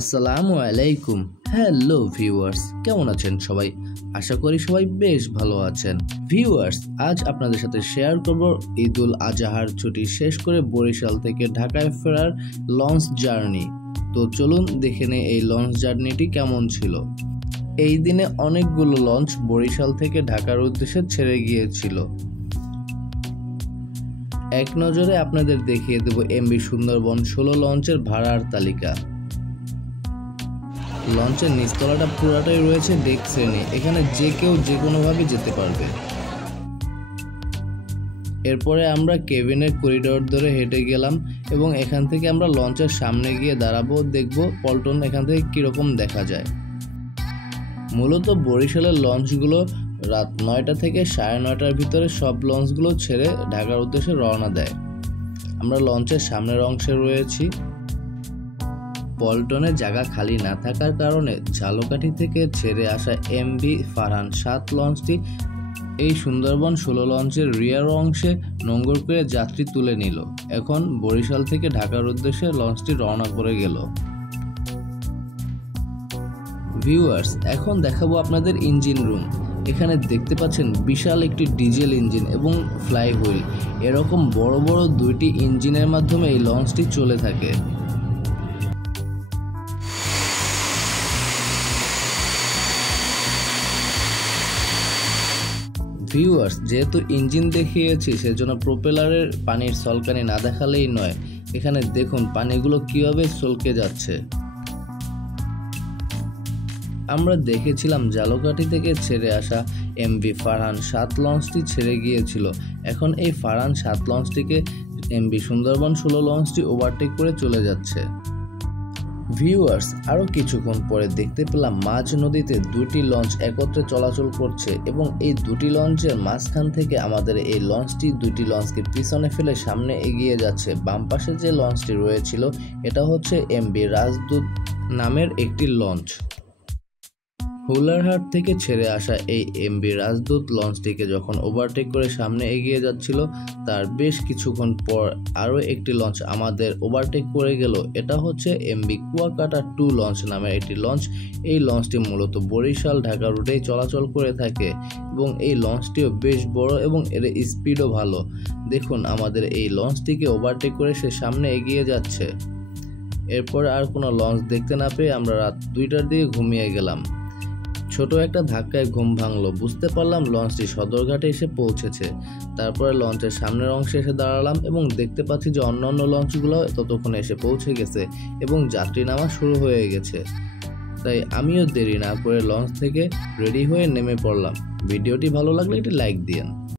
আসসালামু আলাইকুম। Hello viewers, কেমন আছেন সবাই? আশা করি সবাই বেশ ভালো আছেন। ভিউয়ার্স, আজ আপনাদের সাথে শেয়ার করব ঈদুল আজহার ছুটি শেষ করে বরিশাল থেকে ঢাকায় ফেরার লঞ্চ জার্নি। তো চলুন দেখে নেই এই লঞ্চ জার্নিটি কেমন ছিল। এই দিনে অনেকগুলো লঞ্চ বরিশাল থেকে ঢাকার উদ্দেশ্যে ছেড়ে গিয়েছিল। এক নজরে আপনাদের দেখিয়ে দেব এমভি সুন্দরবন 16 লঞ্চের ভাড়ার তালিকা। লঞ্চের নিচতলাটা পুরাটাই রয়েছে ডেক শ্রেণী, এখানে যে কেউ যে কোনোভাবে যেতে পারবে। এরপরে আমরা কেবিনের করিডোর ধরে হেঁটে গেলাম এবং এখান থেকে আমরা লঞ্চের সামনে গিয়ে দাঁড়াবো, দেখব পল্টন এখান থেকে কীরকম দেখা যায়। মূলত বরিশালের লঞ্চগুলো রাত 9টা থেকে 9:30টার ভিতরে সব লঞ্চগুলো ছেড়ে ঢাকার উদ্দেশ্যে রওনা দেয়। আমরা লঞ্চের সামনের অংশে রয়েছি। পল্টনে জায়গা খালি না থাকার কারণে ঝালকাঠি থেকে ছেড়ে আসা এমভি ফারহান 7 লঞ্চটি এই সুন্দরবন 16 লঞ্চের রিয়ার অংশে নোঙর করে যাত্রী তুলে নিল। এখন বরিশাল থেকে ঢাকার উদ্দেশ্যে লঞ্চটি রওনা করে গেল। ভিউয়ার্স, এখন দেখাবো আপনাদের ইঞ্জিন রুম। এখানে দেখতে পাচ্ছেন বিশাল একটি ডিজেল ইঞ্জিন এবং ফ্লাই হুইল, এরকম বড় বড় দুইটি ইঞ্জিনের মাধ্যমে এই লঞ্চটি চলে থাকে। ভিউয়ার্স, যেহেতু ইঞ্জিন দেখিয়েছি সেজন্য প্রোপেলারের পানির সলকানি না দেখালেই নয়। এখানে দেখুন পানিগুলো কিভাবে সলকে যাচ্ছে। আমরা দেখেছিলাম ঝালকাঠি থেকে ছেড়ে আসা এমভি ফারহান 7 লঞ্চটি ছেড়ে গিয়েছিল। এখন এই ফারহান 7 লঞ্চটিকে এমভি সুন্দরবন 16 লঞ্চটি ওভারটেক করে চলে যাচ্ছে। ভিউয়ার্স, আরও কিছুক্ষণ পরে দেখতে পেলাম মাঝ নদীতে দুটি লঞ্চ একত্রে চলাচল করছে এবং এই দুটি লঞ্চের মাঝখান থেকে আমাদের এই লঞ্চটি দুটি লঞ্চকে পিছনে ফেলে সামনে এগিয়ে যাচ্ছে। বাম পাশে যে লঞ্চটি রয়েছিল এটা হচ্ছে এমভি রাজদূত নামের একটি লঞ্চ। হুলারহাট থেকে ছেড়ে আসা এই এমভি রাজদূত লঞ্চটিকে যখন ওভারটেক করে সামনে এগিয়ে যাচ্ছিল তার বেশ কিছুক্ষণ পর আরও একটি লঞ্চ আমাদের ওভারটেক করে গেল। এটা হচ্ছে এমভি কুয়াকাটা 2 লঞ্চ নামের একটি লঞ্চ। এই লঞ্চটি মূলত বরিশাল ঢাকা রুটেই চলাচল করে থাকে এবং এই লঞ্চটিও বেশ বড় এবং এর স্পিডও ভালো। দেখুন আমাদের এই লঞ্চটিকে ওভারটেক করে সে সামনে এগিয়ে যাচ্ছে। এরপর আর কোনো লঞ্চ দেখতে না পেয়ে আমরা রাত 2টার দিকে ঘুমিয়ে গেলাম। ছোট একটা ধাক্কায় ঘুম ভাঙলো, বুঝতে পারলাম লঞ্চটি সদরঘাটে এসে পৌঁছেছে। তারপরে লঞ্চের সামনের অংশে এসে দাঁড়ালাম এবং দেখতে পাচ্ছি যে অন্যান্য লঞ্চগুলো ততক্ষণে এসে পৌঁছে গেছে এবং যাত্রী নামা শুরু হয়ে গেছে। তাই আমিও দেরি না করে লঞ্চ থেকে রেডি হয়ে নেমে পড়লাম। ভিডিওটি ভালো লাগলে একটি লাইক দিন।